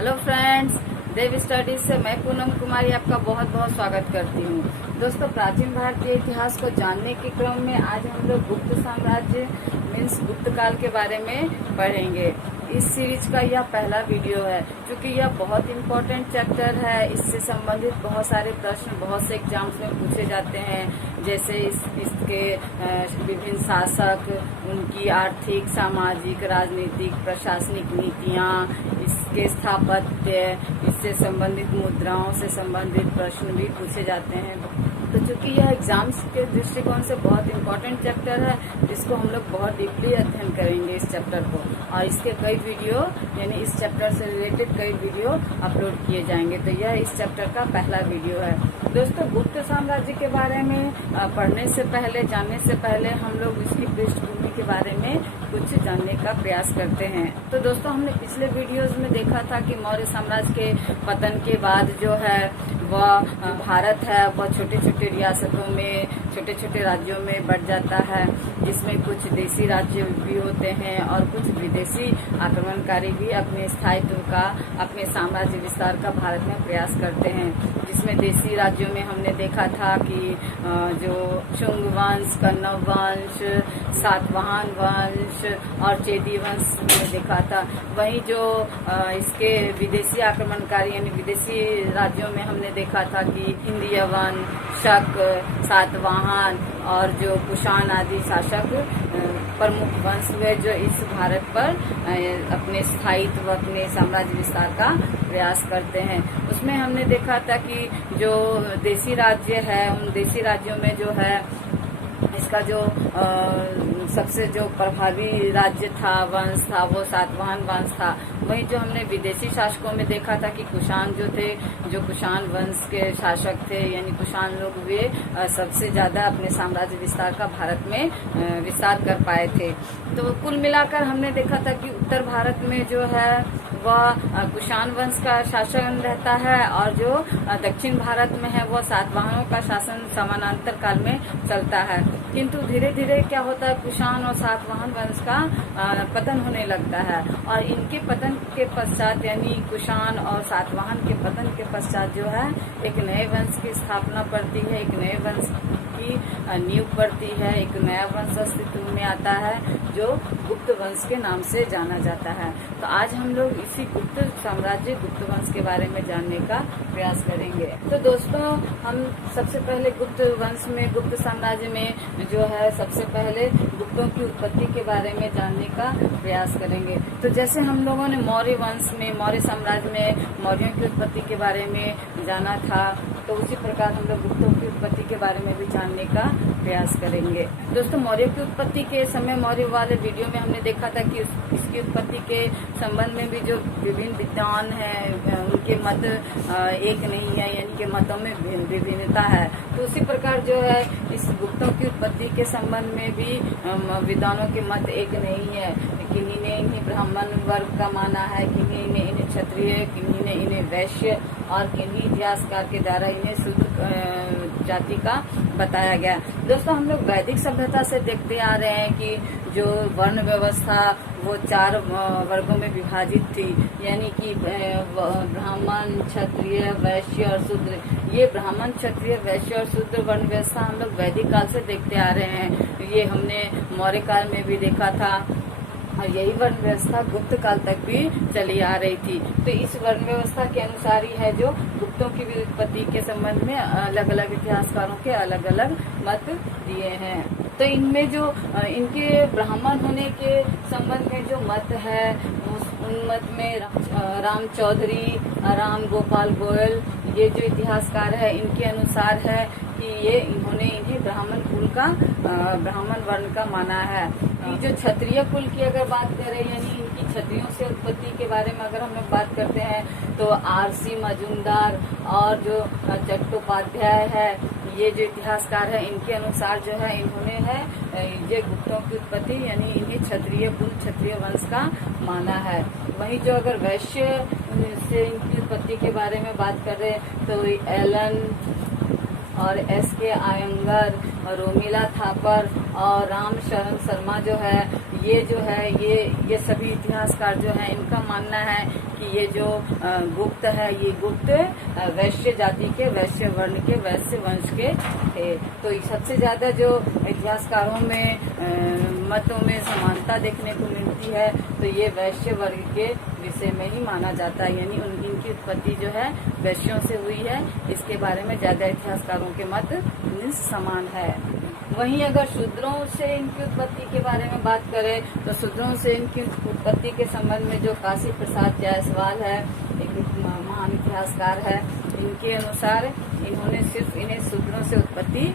Hello friends, देव studies से मैं पूनम कुमारी आपका बहुत बहुत स्वागत करती हूँ। दोस्तों, प्राचीन भारतीय इतिहास को जानने के क्रम में आज हम लोग गुप्त साम्राज्य मीन्स गुप्त काल के बारे में पढ़ेंगे। इस सीरीज का यह पहला वीडियो है। क्योंकि यह बहुत इम्पोर्टेंट चैप्टर है, इससे संबंधित बहुत सारे प्रश्न बहुत से एग्जाम्स में पूछे जाते हैं। जैसे इसके विभिन्न शासक, उनकी आर्थिक, सामाजिक, राजनीतिक, प्रशासनिक नीतियाँ, इसके स्थापत्य, इससे संबंधित मुद्राओं से संबंधित प्रश्न भी पूछे जाते हैं। तो चूंकि यह एग्जाम्स के दृष्टिकोण से बहुत इम्पोर्टेंट चैप्टर है, इसको हम लोग बहुत डीपली अध्ययन करेंगे इस चैप्टर को, और इसके कई वीडियो यानी इस चैप्टर से रिलेटेड कई वीडियो अपलोड किए जाएंगे। तो यह इस चैप्टर का पहला वीडियो है। दोस्तों, गुप्त साम्राज्य के बारे में पढ़ने से पहले, जानने से पहले हम लोग इसकी पृष्ठभूमि के बारे में कुछ जानने का प्रयास करते हैं। तो दोस्तों, हमने पिछले वीडियोज में देखा था कि मौर्य साम्राज्य के पतन के बाद जो है वह भारत है वह छोटे छोटे रियासतों में, छोटे छोटे राज्यों में बढ़ जाता है, जिसमें कुछ देसी राज्य भी होते हैं और कुछ विदेशी आक्रमणकारी भी अपने स्थायित्व का, अपने साम्राज्य विस्तार का भारत में प्रयास करते हैं। जिसमें देसी राज्यों में हमने देखा था कि जो शुंग वंश, कन्नव वंश, सातवाहन वंश और चेदी वंश में देखा था। वहीं जो इसके विदेशी आक्रमणकारी यानी विदेशी राज्यों में हमने देखा था कि हिंदी वन, शक, सातवाहन और जो कुषाण आदि शासक प्रमुख वंश हुए जो इस भारत पर अपने स्थायित्व, अपने साम्राज्य विस्तार का प्रयास करते हैं। उसमें हमने देखा था कि जो देसी राज्य है, उन देसी राज्यों में जो है इसका जो सबसे जो प्रभावी राज्य था, वंश था, वो सातवाहन वंश था। वहीं जो हमने विदेशी शासकों में देखा था कि कुषाण जो थे, जो कुषाण वंश के शासक थे यानी कुषाण लोग, वे सबसे ज्यादा अपने साम्राज्य विस्तार का भारत में विस्तार कर पाए थे। तो कुल मिलाकर हमने देखा था कि उत्तर भारत में जो है वह कुषाण वंश का शासन रहता है और जो दक्षिण भारत में है वह सातवाहनों का शासन समानांतर काल में चलता है। किंतु धीरे धीरे क्या होता है, कुषाण और सातवाहन वंश का पतन होने लगता है और इनके पतन के पश्चात यानी कुषाण और सातवाहन के पतन के पश्चात जो है एक नए वंश की स्थापना पड़ती है, एक नए वंश की नींव पड़ती है, एक नया वंश अस्तित्व में आता है जो गुप्त वंश के नाम से जाना जाता है। तो आज हम लोग इसी गुप्त साम्राज्य, गुप्त वंश के बारे में जानने का प्रयास करेंगे। तो दोस्तों, हम सबसे पहले गुप्त वंश में, गुप्त साम्राज्य में जो है सबसे पहले गुप्तों की उत्पत्ति के बारे में जानने का प्रयास करेंगे। तो जैसे हम लोगों ने मौर्य वंश में, मौर्य साम्राज्य में मौर्यों की उत्पत्ति के बारे में जाना था, तो उसी प्रकार हम लोग गुप्तों की उत्पत्ति के बारे में भी जानने का प्रयास करेंगे। दोस्तों, मौर्य की उत्पत्ति के समय, मौर्य वाले वीडियो में हमने देखा था कि इसकी उत्पत्ति के संबंध में भी जो विभिन्न विद्वान हैं उनके मत एक नहीं है, यानी कि मतों में विभिन्नता है। तो उसी प्रकार जो है इस गुप्तों की उत्पत्ति के संबंध में भी विद्वानों के मत एक नहीं है। किन्हीं ने इन्हें ब्राह्मण वर्ग का माना है, किन्हीं ने इन्हें क्षत्रिय, किन्हीं ने इन्हें वैश्य और किन्हीं इतिहासकार के द्वारा इन्हें शूद्र जाति का बताया गया। दोस्तों, हम लोग वैदिक सभ्यता से देखते आ रहे हैं कि जो वर्ण व्यवस्था वो 4 वर्गों में विभाजित थी, यानी कि ब्राह्मण, क्षत्रिय, वैश्य और शूद्र। ये ब्राह्मण, क्षत्रिय, वैश्य और शूद्र वर्ण व्यवस्था हम लोग वैदिक काल से देखते आ रहे हैं। ये हमने मौर्य काल में भी देखा था और यही वर्ण व्यवस्था गुप्त काल तक भी चली आ रही थी। तो इस वर्ण व्यवस्था के अनुसार ही है जो गुप्तों की भी उत्पत्ति के संबंध में अलग अलग इतिहासकारों के अलग अलग मत दिए हैं। तो इनमें जो इनके ब्राह्मण होने के संबंध में जो मत है, उन मत में राम चौधरी, राम गोपाल गोयल, ये जो इतिहासकार है, इनके अनुसार है कि इन्होंने इन्हें ब्राह्मण कुल का, ब्राह्मण वर्ण का माना है। कि जो क्षत्रिय कुल की अगर बात करें, यानी इनकी क्षत्रियों से उत्पत्ति के बारे में अगर हम लोग बात करते हैं, तो आरसी मजूमदार और जो चट्टोपाध्याय है, ये जो इतिहासकार है, इनके अनुसार जो है इन्होंने है ये गुप्तों की उत्पत्ति यानी इन्हें क्षत्रिय कुल, क्षत्रिय वंश का माना है। वहीं जो अगर वैश्य से इनकी उत्पत्ति के बारे में बात कर रहे हैं तो एलन और SK आयंगर, रोमिला थापर और राम शरण शर्मा जो है, ये सभी इतिहासकार जो है, इनका मानना है कि ये जो गुप्त है, ये गुप्त वैश्य जाति के, वैश्य वर्ण के, वैश्य वंश के थे। तो सबसे ज्यादा जो इतिहासकारों में मतों में समानता देखने को मिलती है तो ये वैश्य वर्ग के विषय में ही माना जाता है, यानी इनकी उत्पत्ति जो है वैश्यों से हुई है। इसके बारे में ज्यादा इतिहासकारों के मत समान है। वहीं अगर शूद्रों से इनकी उत्पत्ति के बारे में बात करें तो शूद्रों से इनकी उत्पत्ति के संबंध में जो काशी प्रसाद जायसवाल है, एक महान इतिहासकार है, इनके अनुसार इन्होंने सिर्फ इन्हें शूद्रों से उत्पत्ति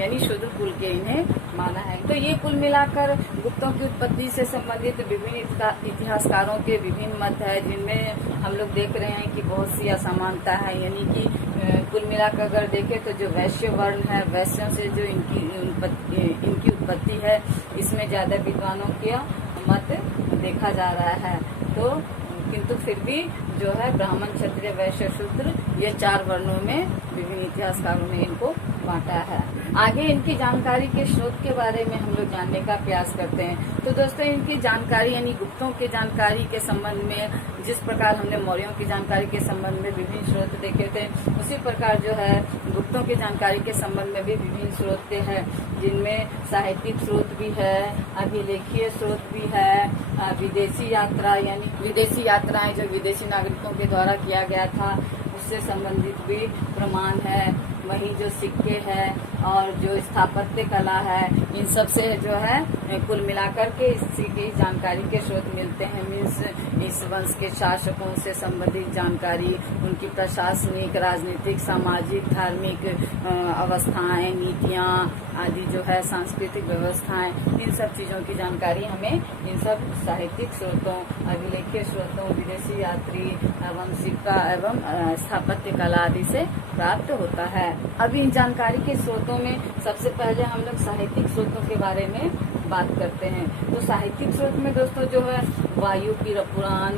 यानी शूद्र कुल के इन्हें माना है। तो ये कुल मिलाकर गुप्तों की उत्पत्ति से संबंधित विभिन्न इतिहासकारों के विभिन्न मत है, जिनमें हम लोग देख रहे हैं कि बहुत सी असमानता है। यानी कि कुल मिलाकर अगर देखें तो जो वैश्य वर्ण है, वैश्यों से जो इनकी उत्पत्ति है, इसमें ज्यादा विद्वानों का मत देखा जा रहा है। तो किंतु फिर भी जो है ब्राह्मण, क्षत्रिय, वैश्य, शूद्र, ये 4 वर्णों में विभिन्न इतिहासकारों ने इनको बांटा है। आगे इनकी जानकारी के स्रोत के बारे में हम लोग जानने का प्रयास करते हैं। तो दोस्तों, इनकी जानकारी यानी गुप्तों की जानकारी के संबंध में जिस प्रकार हमने मौर्यों की जानकारी के संबंध में विभिन्न स्रोत देखे थे, उसी प्रकार जो है गुप्तों की जानकारी के संबंध में भी विभिन्न स्रोत हैं, जिनमें साहित्यिक स्रोत भी है, अभिलेखीय स्रोत भी है, विदेशी यात्रा यानी विदेशी यात्राएं जो विदेशी नागरिकों के द्वारा किया गया था उससे संबंधित भी प्रमाण है। वहीं जो सिक्के हैं और जो स्थापत्य कला है, इन सब से जो है कुल मिलाकर के इसी की जानकारी के स्रोत मिलते हैं। मीन्स इस वंश के शासकों से संबंधित जानकारी, उनकी प्रशासनिक, राजनीतिक, सामाजिक, धार्मिक अवस्थाएं, नीतियां आदि जो है, सांस्कृतिक व्यवस्थाएं, इन सब चीजों की जानकारी हमें इन सब साहित्यिक स्रोतों, अभिलेखीय स्रोतों, विदेशी यात्री एवं सिक्का एवं स्थापत्य कला आदि से प्राप्त होता है। अभी इन जानकारी के स्रोतों में सबसे पहले हम लोग साहित्यिक स्रोतों के बारे में बात करते हैं। तो साहित्यिक स्रोत में दोस्तों जो है वायु पुराण,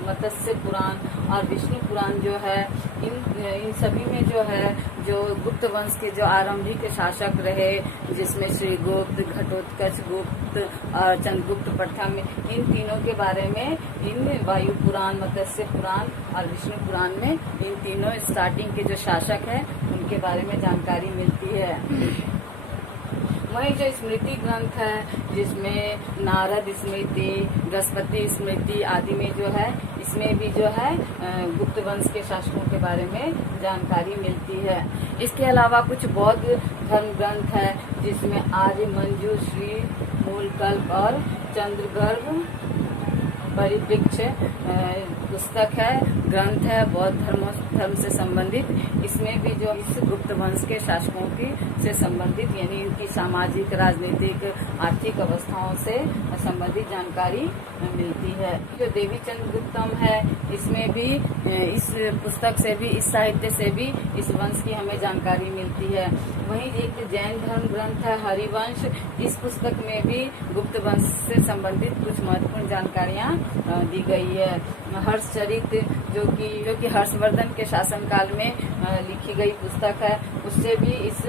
मत्स्य पुराण और विष्णु पुराण जो है, इन सभी में जो है जो गुप्त वंश के जो आरंभिक शासक रहे, जिसमें श्रीगुप्त, घटोत्कच गुप्त और चंद्रगुप्त प्रथम, इन तीनों के बारे में इन वायु पुराण, मत्स्य पुराण और विष्णु पुराण में इन तीनों स्टार्टिंग के जो शासक है उनके बारे में जानकारी मिलती है। वहीं जो स्मृति ग्रंथ है, जिसमें नारद स्मृति, बृहस्पति स्मृति आदि में जो है, इसमें भी जो है गुप्त वंश के शासकों के बारे में जानकारी मिलती है। इसके अलावा कुछ बौद्ध धर्म ग्रंथ है, जिसमें आर्य मंजू, श्री मूलकल्प और चंद्रगर्भ परिवृक्ष पुस्तक है, ग्रंथ है बौद्ध धर्म से संबंधित। इसमें भी जो इस गुप्त वंश के शासकों की से संबंधित यानी इनकी सामाजिक, राजनीतिक, आर्थिक अवस्थाओं से संबंधित जानकारी मिलती है। जो देवी चंद्र गुप्तम है, इसमें भी इस पुस्तक से भी, इस साहित्य से भी इस वंश की हमें जानकारी मिलती है। वहीं एक जैन धर्म ग्रंथ है हरिवंश, इस पुस्तक में भी गुप्त वंश से संबंधित कुछ महत्वपूर्ण जानकारियां दी गई है। हर्षचरित जो कि हर्षवर्धन के शासनकाल में लिखी गई पुस्तक है, उससे भी इस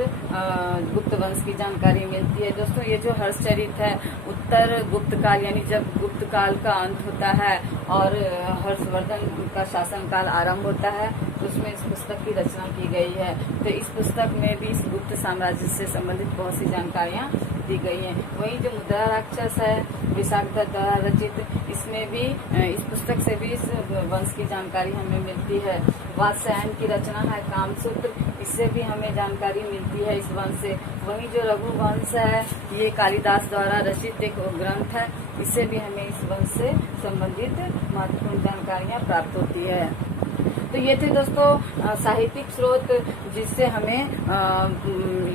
गुप्त वंश की जानकारी मिलती है। दोस्तों, ये जो हर्षचरित है, उत्तर गुप्त काल यानी जब गुप्त काल का अंत होता है और हर्षवर्धन का शासनकाल आरंभ होता है, तो उसमें इस पुस्तक की रचना की गई है। तो इस पुस्तक में भी इस गुप्त साम्राज्य से संबंधित बहुत सी जानकारियां दी गई हैं। वहीं जो मुद्रा राक्षस है, विशाखदत्त द्वारा रचित, इसमें भी इस पुस्तक से भी इस वंश की जानकारी हमें मिलती है। वात्स्यायन की रचना है कामसूत्र, इससे भी हमें जानकारी मिलती है इस वंश से। वहीं जो रघुवंश है, ये कालिदास द्वारा रचित एक ग्रंथ है, इससे भी हमें इस वंश से संबंधित महत्वपूर्ण जानकारियां प्राप्त होती है। तो ये थे दोस्तों साहित्यिक स्रोत, जिससे हमें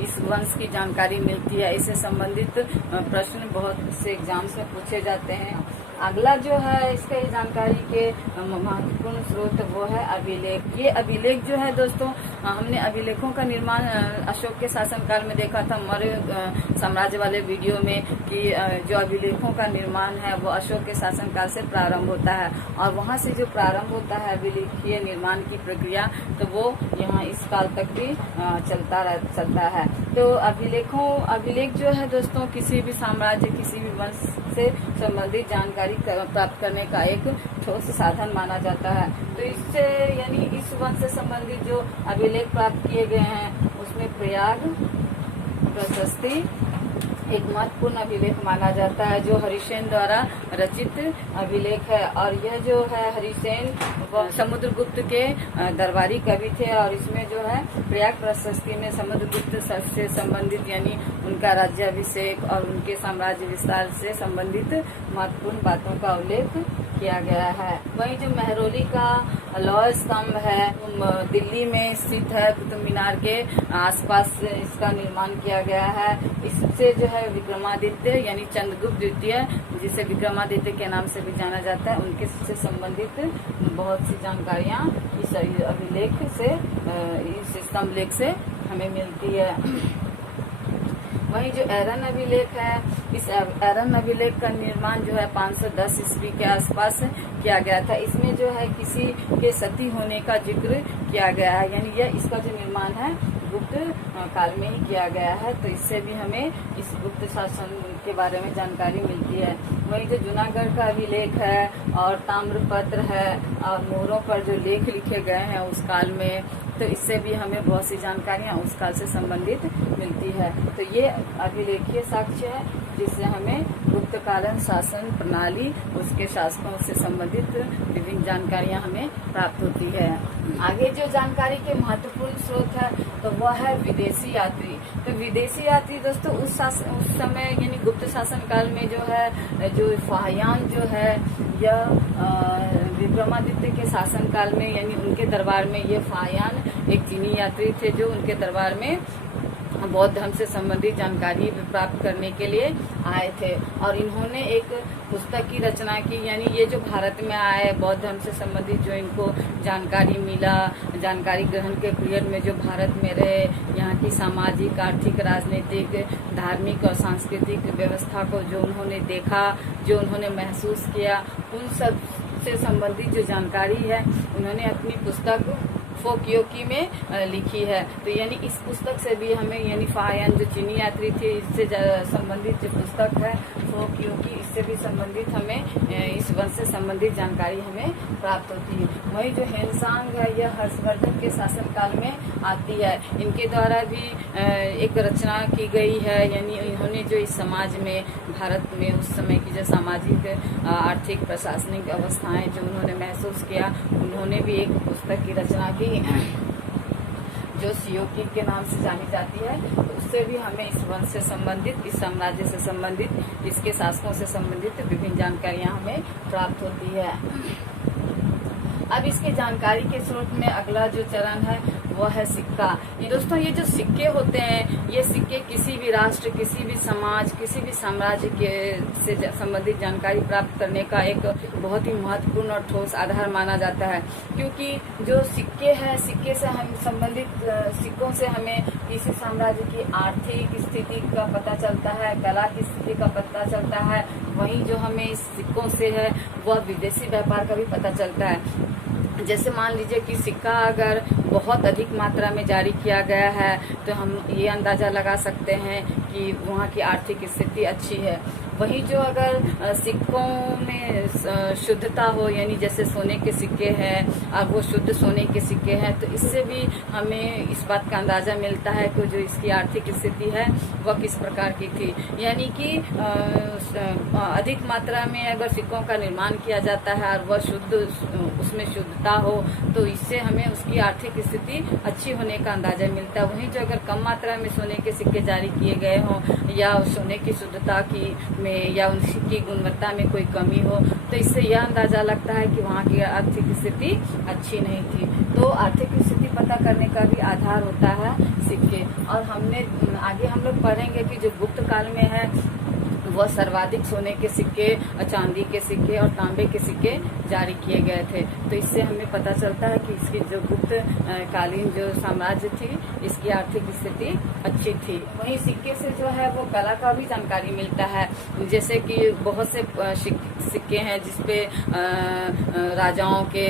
इस वंश की जानकारी मिलती है। इससे संबंधित प्रश्न बहुत से एग्जाम्स में पूछे जाते हैं। अगला जो है इसके जानकारी के महत्वपूर्ण स्रोत वो है अभिलेख। ये अभिलेख जो है दोस्तों हमने अभिलेखों का निर्माण अशोक के शासनकाल में देखा था मौर्य साम्राज्य वाले वीडियो में कि जो अभिलेखों का निर्माण है वो अशोक के शासनकाल से प्रारंभ होता है, और वहाँ से जो प्रारंभ होता है अभिलेखीय निर्माण की प्रक्रिया, तो वो यहाँ इस काल तक भी चलता है। तो अभिलेख जो है दोस्तों किसी भी साम्राज्य, किसी भी वंश से संबंधित जानकारी प्राप्त करने का एक ठोस साधन माना जाता है। तो इससे यानी इस वंश से संबंधित जो अभिलेख प्राप्त किए गए हैं उसमें प्रयाग प्रशस्ति एक महत्वपूर्ण अभिलेख माना जाता है, जो हरिसेन द्वारा रचित अभिलेख है। और यह जो है हरिसेन समुद्रगुप्त के दरबारी कवि थे, और इसमें जो है प्रयाग प्रशस्ति में समुद्रगुप्त से संबंधित यानी उनका राज्याभिषेक और उनके साम्राज्य विस्तार से संबंधित महत्वपूर्ण बातों का उल्लेख किया गया है। वहीं जो मेहरौली का लौह स्तंभ है दिल्ली में स्थित है, कुतुब मीनार के आसपास इसका निर्माण किया गया है। इससे जो है विक्रमादित्य यानी चंद्रगुप्त द्वितीय, जिसे विक्रमादित्य के नाम से भी जाना जाता है, उनके से संबंधित बहुत सी जानकारियां इस अभिलेख से, इस स्तंभ लेख से हमें मिलती है। वहीं जो एरन अभिलेख है, इस एरन अभिलेख का निर्माण जो है 510 ईस्वी के आसपास किया गया था। इसमें जो है किसी के सती होने का जिक्र किया गया है, यानी यह इसका जो निर्माण है गुप्त काल में ही किया गया है। तो इससे भी हमें इस गुप्त शासन के बारे में जानकारी मिलती है। वहीं जो जूनागढ़ का अभिलेख है और ताम्रपत्र है और मोहरों पर जो लेख लिखे गए हैं उस काल में, तो इससे भी हमें बहुत सी जानकारियां उस काल से संबंधित मिलती है। तो ये अभिलेखीय साक्ष्य है जिससे हमें गुप्तकालीन शासन प्रणाली, उसके शासकों से संबंधित विभिन्न जानकारियां हमें प्राप्त होती है। आगे जो जानकारी के महत्वपूर्ण स्रोत है तो वह है विदेशी यात्री। तो विदेशी यात्री दोस्तों उस समय यानी गुप्त शासन काल में जो है, जो फाहियान जो है यह विक्रमादित्य के शासन काल में यानी उनके दरबार में ये फाहियान एक चीनी यात्री थे, जो उनके दरबार में बौद्ध धर्म से संबंधित जानकारी प्राप्त करने के लिए आए थे। और इन्होंने एक पुस्तक की रचना की, यानी ये जो भारत में आए बौद्ध धर्म से संबंधित जो इनको जानकारी मिला, जानकारी ग्रहण के पीरियड में जो भारत में रहे, यहाँ की सामाजिक, आर्थिक, राजनीतिक, धार्मिक और सांस्कृतिक व्यवस्था को जो उन्होंने देखा, जो उन्होंने महसूस किया, उन सब से संबंधित जो जानकारी है उन्होंने अपनी पुस्तक फोक्योकी में लिखी है। तो यानी इस पुस्तक से भी हमें यानी फाहियान जो चीनी यात्री थे इससे संबंधित जो पुस्तक है फोक्योकी, इससे भी संबंधित हमें इस वंश से संबंधित जानकारी हमें प्राप्त होती है। वही जो हेनसांग है यह हर्षवर्धन के शासन काल में आती है। इनके द्वारा भी एक रचना की गई है, यानी इन्होंने जो इस समाज में, भारत में उस समय की जो सामाजिक, आर्थिक, प्रशासनिक अवस्थाएं जो उन्होंने महसूस किया, उन्होंने भी एक पुस्तक की रचना की जो सियोकी के नाम से जानी जाती है। तो उससे भी हमें इस वंश से संबंधित, इस साम्राज्य से संबंधित, इसके शासकों से संबंधित विभिन्न जानकारियां हमें प्राप्त होती है। अब इसके जानकारी के स्रोत में अगला जो चरण है वो है सिक्का। ये दोस्तों ये जो सिक्के होते हैं, ये सिक्के किसी भी राष्ट्र, किसी भी समाज, किसी भी साम्राज्य के से संबंधित जानकारी प्राप्त करने का एक बहुत ही महत्वपूर्ण और ठोस आधार माना जाता है। क्योंकि जो सिक्के हैं, सिक्के से हम संबंधित, सिक्कों से हमें किसी साम्राज्य की आर्थिक स्थिति का पता चलता है, कला की स्थिति का पता चलता है। वहीं जो हमें इस सिक्कों से है वह विदेशी व्यापार का भी पता चलता है। जैसे मान लीजिए कि सिक्का अगर बहुत अधिक मात्रा में जारी किया गया है तो हम ये अंदाजा लगा सकते हैं कि वहाँ की आर्थिक स्थिति अच्छी है। वहीं जो अगर सिक्कों में शुद्धता हो, यानी जैसे सोने के सिक्के हैं और वो शुद्ध सोने के सिक्के हैं, तो इससे भी हमें इस बात का अंदाजा मिलता है कि जो इसकी आर्थिक स्थिति है वह किस प्रकार की थी। यानी कि अधिक मात्रा में अगर सिक्कों का निर्माण किया जाता है और वह शुद्ध, उसमें शुद्धता हो, तो इससे हमें उसकी आर्थिक स्थिति अच्छी होने का अंदाजा मिलता है। वहीं जो अगर कम मात्रा में सोने के सिक्के जारी किए गए हों या सोने की शुद्धता की में या उनकी गुणवत्ता में कोई कमी हो, तो इससे यह अंदाजा लगता है कि वहाँ की आर्थिक स्थिति अच्छी नहीं थी। तो आर्थिक स्थिति पता करने का भी आधार होता है सिक्के। और हमने आगे हम लोग पढ़ेंगे कि जो गुप्त काल में है वह सर्वाधिक सोने के सिक्के, चांदी के सिक्के और तांबे के सिक्के जारी किए गए थे। तो इससे हमें पता चलता है कि इसकी जो गुप्त कालीन जो साम्राज्य थी, इसकी आर्थिक स्थिति अच्छी थी। वहीं सिक्के से जो है वो कला का भी जानकारी मिलता है, जैसे कि बहुत से सिक्के हैं जिसपे राजाओं के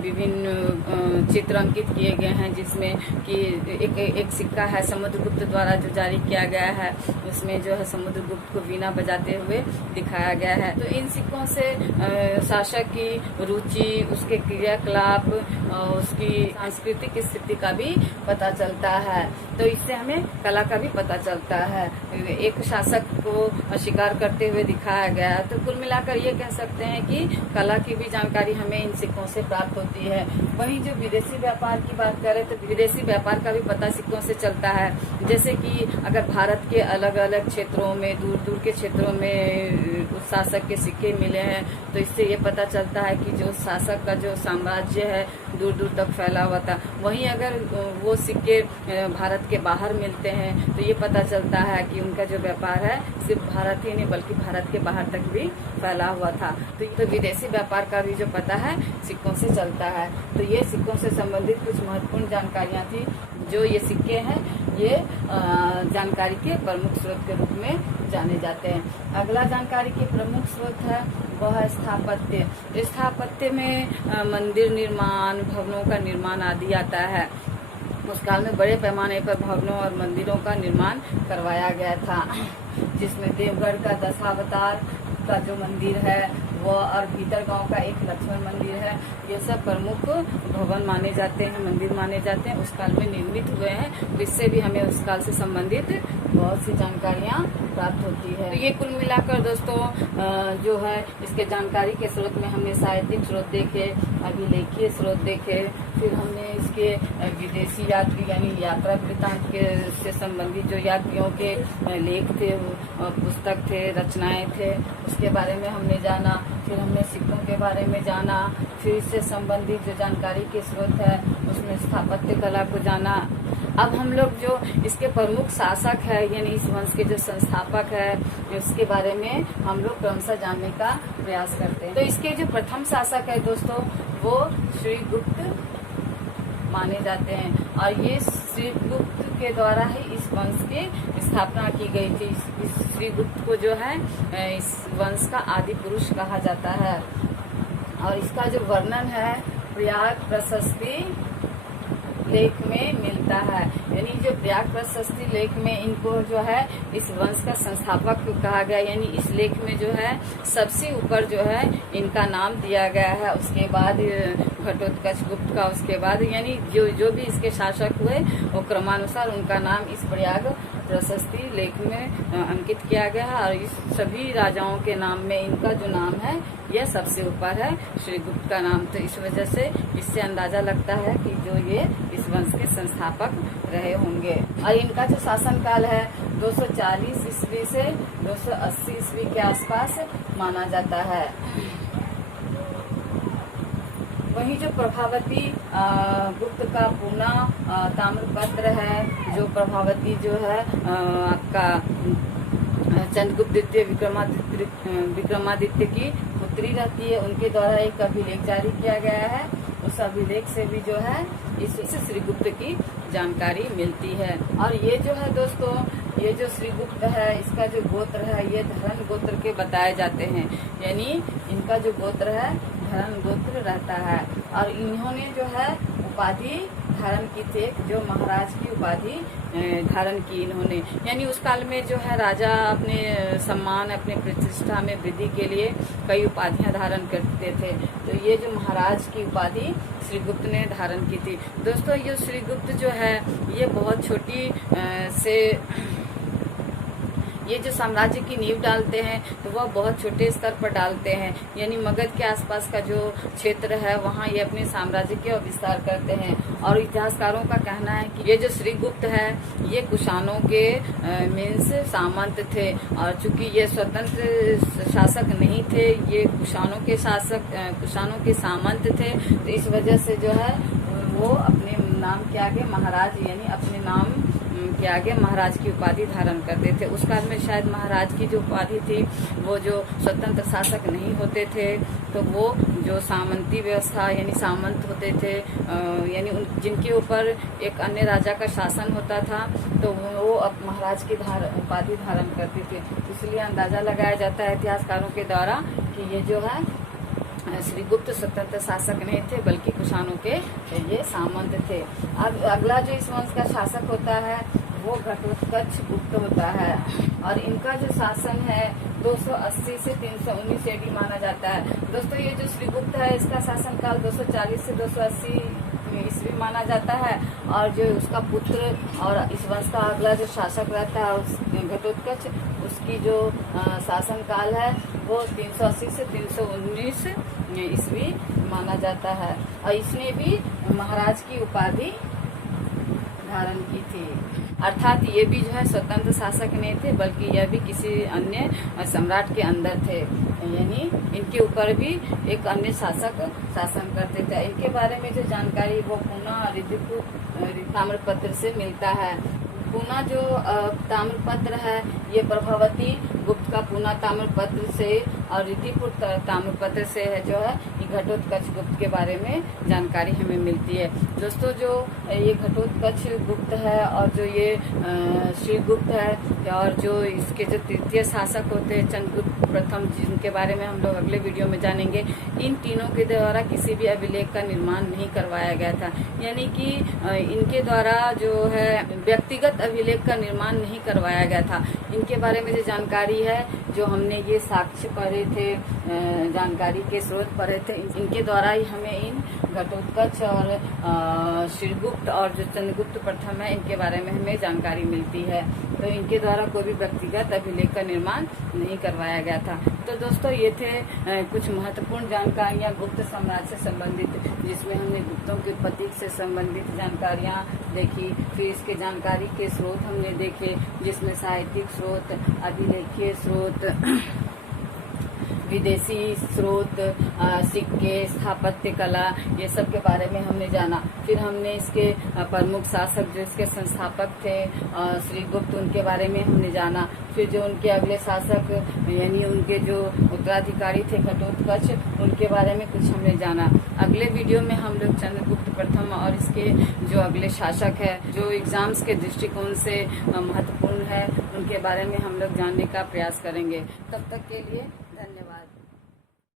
विभिन्न चित्र अंकित किए गए हैं, जिसमें कि एक सिक्का है समुद्रगुप्त द्वारा जो जारी किया गया है, उसमें जो है समुद्रगुप्त को वीणा बजाते हुए दिखाया गया है। तो इन सिक्कों से शासक की रुचि, उसके क्रियाकलाप, उसकी सांस्कृतिक स्थिति का भी पता चलता है। तो इससे हमें कला का भी पता चलता है। एक शासक को शिकार करते हुए दिखाया गया है। तो कुल मिलाकर ये कह सकते हैं कि कला की भी जानकारी हमें इन सिक्कों से प्राप्त होती है। वहीं जो विदेशी व्यापार की बात करें तो विदेशी व्यापार का भी पता सिक्कों से चलता है। जैसे कि अगर भारत के अलग अलग क्षेत्रों में, दूर दूर के क्षेत्रों में उस शासक के सिक्के मिले हैं, तो इससे ये पता चलता है कि जो शासक का जो साम्राज्य है दूर दूर तक फैला हुआ था। वहीं अगर वो सिक्के भारत के बाहर मिलते हैं तो ये पता चलता है कि उनका जो व्यापार है सिर्फ भारत ही नहीं बल्कि भारत के बाहर तक भी फैला हुआ था। तो विदेशी व्यापार का भी जो पता है सिक्कों से चलता है। तो ये सिक्कों से संबंधित कुछ महत्वपूर्ण जानकारियां थी जो ये सिक्के हैं ये जानकारी के प्रमुख स्रोत के रूप में जाने जाते हैं। अगला जानकारी के प्रमुख स्रोत है वह है स्थापत्य। स्थापत्य में मंदिर निर्माण, भवनों का निर्माण आदि आता है। उस काल में बड़े पैमाने पर भवनों और मंदिरों का निर्माण करवाया गया था, जिसमें देवगढ़ का दशावतार का जो मंदिर है वो, और भीतर गांव का एक लक्ष्मण मंदिर है, ये सब प्रमुख भवन माने जाते हैं, मंदिर माने जाते हैं, उस काल में निर्मित हुए हैं। इससे भी हमें उस काल से संबंधित बहुत सी जानकारियां प्राप्त होती है। तो ये कुल मिलाकर दोस्तों जो है इसके जानकारी के स्रोत में हमने साहित्यिक स्रोत देखे, अभिलेखीय स्रोत देखे, फिर हमने इसके विदेशी यात्री यानी यात्रा वृत्तांत के से संबंधित जो यात्रियों के लेख थे, पुस्तक थे, रचनाएं थे, उसके बारे में हमने जाना। फिर हमने सिक्कों के बारे में जाना। फिर इससे संबंधित जो जानकारी के स्रोत है उसमें स्थापत्य कला को जाना। अब हम लोग जो इसके प्रमुख शासक है यानी इस वंश के जो संस्थापक है उसके बारे में हम लोग क्रमशः जानने का प्रयास करते हैं। तो इसके जो प्रथम शासक है दोस्तों वो श्रीगुप्त माने जाते हैं, और ये श्रीगुप्त के द्वारा ही इस वंश की स्थापना की गई थी। इस श्रीगुप्त को जो है इस वंश का आदि पुरुष कहा जाता है। और इसका जो वर्णन है प्रयाग प्रशस्ति लेख में मिलता है। यानी जो प्रयाग प्रशस्ति लेख में इनको जो है इस वंश का संस्थापक कहा गया, यानी इस लेख में जो है सबसे ऊपर जो है इनका नाम दिया गया है। उसके बाद घटोत्कच गुप्त का, उसके बाद यानी जो भी इसके शासक हुए वो क्रमानुसार उनका नाम इस प्रयाग प्रशस्ति लेख में अंकित किया गया है। और इस सभी राजाओं के नाम में इनका जो नाम है यह सबसे ऊपर है, श्रीगुप्त का नाम। तो इस वजह से इससे अंदाजा लगता है कि जो ये इस वंश के संस्थापक रहे होंगे। और इनका जो शासन काल है 240 ईस्वी से 280 ईस्वी के आसपास माना जाता है। वहीं जो प्रभावती गुप्त का पूना ताम्रपत्र है, जो प्रभावती जो है आपका चंद्रगुप्त द्वितीय विक्रमादित्य की पुत्री रहती है, उनके द्वारा एक अभिलेख जारी किया गया है। उस अभिलेख से भी जो है इस श्रीगुप्त की जानकारी मिलती है। और ये जो है दोस्तों ये जो श्रीगुप्त है इसका जो गोत्र है ये धरन गोत्र के बताए जाते हैं, यानी इनका जो गोत्र है धरन गोत्र रहता है। और इन्होंने जो है उपाधि धारण की थी, जो महाराज की उपाधि धारण की इन्होंने, यानी उस काल में जो है राजा अपने सम्मान अपने प्रतिष्ठा में वृद्धि के लिए कई उपाधियां धारण करते थे। तो ये जो महाराज की उपाधि श्रीगुप्त ने धारण की थी। दोस्तों ये श्रीगुप्त जो है ये बहुत छोटी से ये जो साम्राज्य की नींव डालते हैं तो वह बहुत छोटे स्तर पर डालते हैं, यानी मगध के आसपास का जो क्षेत्र है वहाँ ये अपने साम्राज्य के विस्तार करते हैं। और इतिहासकारों का कहना है कि ये जो श्रीगुप्त है ये कुषाणों के मीन्स सामंत थे, और चूंकि ये स्वतंत्र शासक नहीं थे, ये कुषाणों के शासक कुषाणों के सामंत थे, तो इस वजह से जो है वो अपने नाम के आगे महाराज यानी अपने नाम के आगे महाराज की उपाधि धारण करते थे। उस काल में शायद महाराज की जो उपाधि थी वो जो स्वतंत्र शासक नहीं होते थे, तो वो जो सामंती व्यवस्था यानी सामंत होते थे, यानी जिनके ऊपर एक अन्य राजा का शासन होता था, तो वो अब महाराज की उपाधि धारण करते थे। इसलिए अंदाजा लगाया जाता है इतिहासकारों के द्वारा कि ये जो है श्री गुप्त स्वतंत्र शासक नहीं थे, बल्कि कुषाणों के ये सामंत थे। अब अगला जो इस वंश का शासक होता है वो घटोत्कच गुप्त होता है, और इनका जो शासन है 280 से 319 AD माना जाता है। दोस्तों ये जो श्री गुप्त है इसका शासन काल 240 से 280 ईस्वी माना जाता है, और जो उसका पुत्र और इस वंश का अगला जो शासक रहता है उस घटोत्कच, उसकी जो शासन काल है वो 380 से 319 ईस्वी माना जाता है, और इसने भी महाराज की उपाधि धारण की थी। अर्थात ये भी जो है स्वतंत्र शासक नहीं थे, बल्कि यह भी किसी अन्य सम्राट के अंदर थे, यानी इनके ऊपर भी एक अन्य शासक शासन करते थे। इनके बारे में जो जानकारी वो पुनः ऋद्धिपूर ताम्रपत्र से मिलता है। पुनः जो ताम्रपत्र है ये प्रभावती गुप्त का पुनः ताम्रपत्र से और ऋद्धिपूर ताम्रपत्र से है जो है ये घटोत्कच गुप्त के बारे में जानकारी हमें मिलती है। दोस्तों जो ये घटोत्कच गुप्त है और जो ये श्रीगुप्त है, और जो इसके जो तृतीय शासक होते हैं चंद्रगुप्त प्रथम, जिनके बारे में हम लोग अगले वीडियो में जानेंगे, इन तीनों के द्वारा किसी भी अभिलेख का निर्माण नहीं करवाया गया था। यानी कि इनके द्वारा जो है व्यक्तिगत अभिलेख का निर्माण नहीं करवाया गया था। इनके बारे में जो जानकारी है, जो हमने ये साक्ष्य पढ़े थे, जानकारी के स्रोत पढ़े थे, इनके द्वारा ही हमें इन घटोत्कच और श्रीगुप्त और जो चंद्रगुप्त प्रथम है इनके बारे में हमें जानकारी मिलती है। तो इनके द्वारा कोई भी व्यक्तिगत अभिलेख का निर्माण नहीं करवाया गया था। तो दोस्तों ये थे कुछ महत्वपूर्ण जानकारियां गुप्त साम्राज्य से संबंधित, जिसमें हमने गुप्तों की उत्पत्ति से संबंधित जानकारियां देखी, फिर इसके जानकारी के स्रोत हमने देखे, जिसमें साहित्यिक स्रोत, अभिलेखीय स्रोत, विदेशी स्रोत, सिक्के, स्थापत्य कला, ये सब के बारे में हमने जाना। फिर हमने इसके प्रमुख शासक जो इसके संस्थापक थे श्रीगुप्त, उनके बारे में हमने जाना। फिर जो उनके अगले शासक यानी उनके जो उत्तराधिकारी थे घटोत्कच, उनके बारे में कुछ हमने जाना। अगले वीडियो में हम लोग चंद्रगुप्त प्रथम और इसके जो अगले शासक है, जो एग्जाम्स के दृष्टिकोण से महत्वपूर्ण है, उनके बारे में हम लोग जानने का प्रयास करेंगे। तब तक के लिए